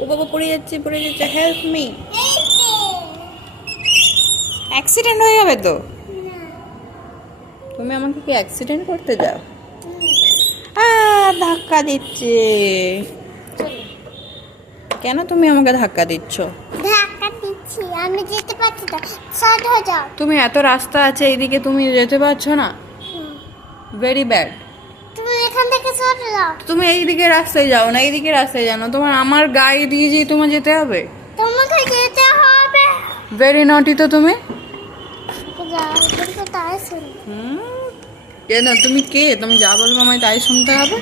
ও বাবা পড়ে যাচ্ছে, হেল্প মি। অ্যাক্সিডেন্ট হয়ে যাবে তো। তুমি আমাকে কি অ্যাক্সিডেন্ট করতে যাও? ধাক্কা দিচ্ছে। কেন তুমি আমাকে ধাক্কা দিচ্ছ? ধাক্কা দিচ্ছি, আমি যেতে পারছি না, শর্ট হয়ে যাও। তুমি এত রাস্তা আছে এইদিকে, তুমি যেতে পারছো না? Very bad. তুমি এখান থেকে সরে যাও। তুমি এইদিকে রাস্তায় যাও না, এইদিকে রাস্তায় যাও না, তোমার আমার গাড়ি দিয়ে যে তোমার যেতে হবে। তোমাকে যেতে হবে। ভেরি নটি তো তুমি। যাও, কিন্তু তাই শুনি। কেন তুমি কে? তুমি যা বলবো আমায় তাই শুনতে হবে?